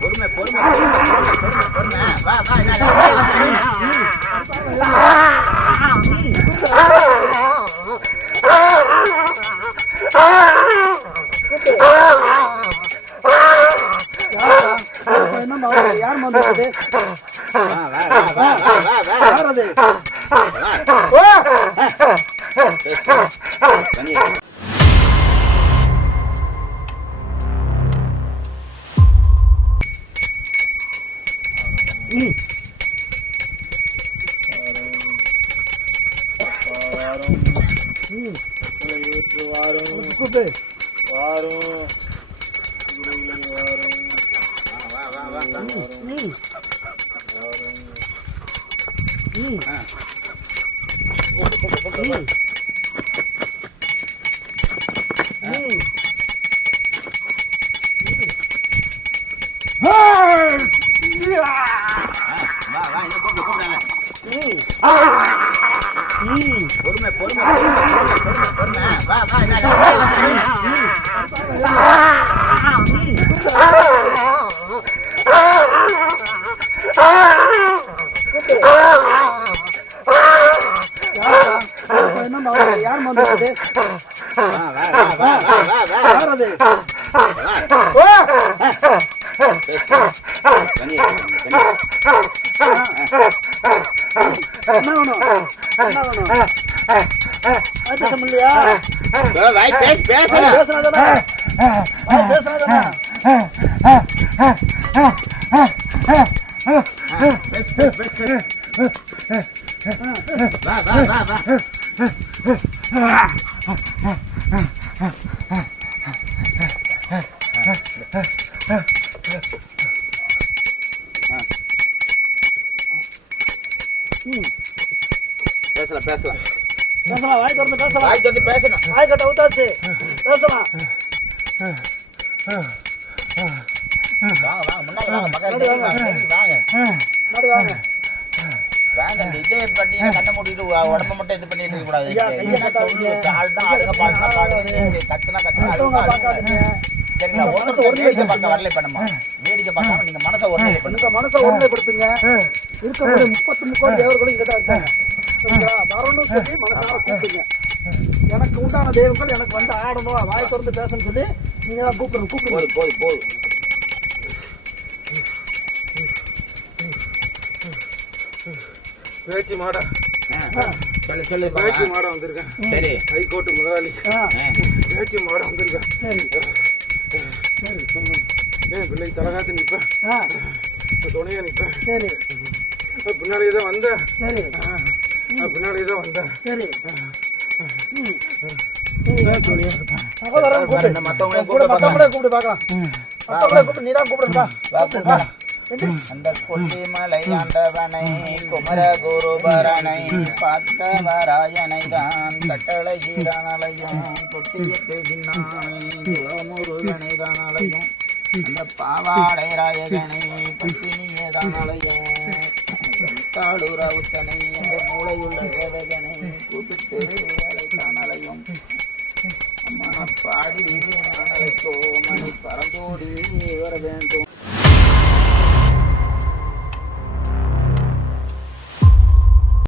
பொறுமை பொறுமை பொறுமை வா வா யார் வந்து பொறுமை பொறுமை பொறுமை வா வா யார் வந்து பேசலாம் வாய் கட்ட ஊத்தாச்சு பேசலாம் வாங்க முன்னாடி வாங்க பக்கத்துல வாங்க இதே பண்ணி கண்ணை மூடிட்டு உடம்ப மட்டும் இது பண்ணிட்டு இருக்க கூடாது சரிங்களா வேடிக்கை பார்க்க வரல பண்ணுமா வேடிக்கை பார்க்காம நீங்க மனசை ஒருநிலைப்படுத்துங்க இருக்கக்கூடிய 33 கோடி தேவர்களும் இங்கதான் இருக்காங்க சரிங்களா வரணும்னு சொல்லி மனசார கூப்பிடுங்க எனக்கு உண்டான தெய்வங்கள் எனக்கு வந்து ஆடணும் வாயை திறந்து பேசணும்னு சொல்லி நீங்க தான் கூப்பிடுங்க போதும் பேச்சு மாடா சொல்லு பேச்சு மாடா வந்திருக்கேன் சரி ஹைகோர்ட் முதலாளி பேச்சு மாடா வந்திருக்கேன் சரி ஏன் பிள்ளைக்கு தலகாத்து நிற்பேன் துணையா நிற்பேன் சரி பின்னாடியே தான் வந்தேன் சரி பின்னாடியே தான் வந்தேன் சரி மத்தவங்களே கூப்பிட்டு பார்க்கலாம் மத்தவங்களே கூப்பிட்டு நீ தான் கூப்பிடுங்க அந்த கொல்லிமலை ஆண்டவனை குமர குருபரனை பார்த்தவராயனை தான் கட்டளை ஈரனையும் தொட்டியத்து தின்னானை முருகனை தான் அலையும் அந்த பாவாடை ராயகனை பத்தினியே தான் அலையும்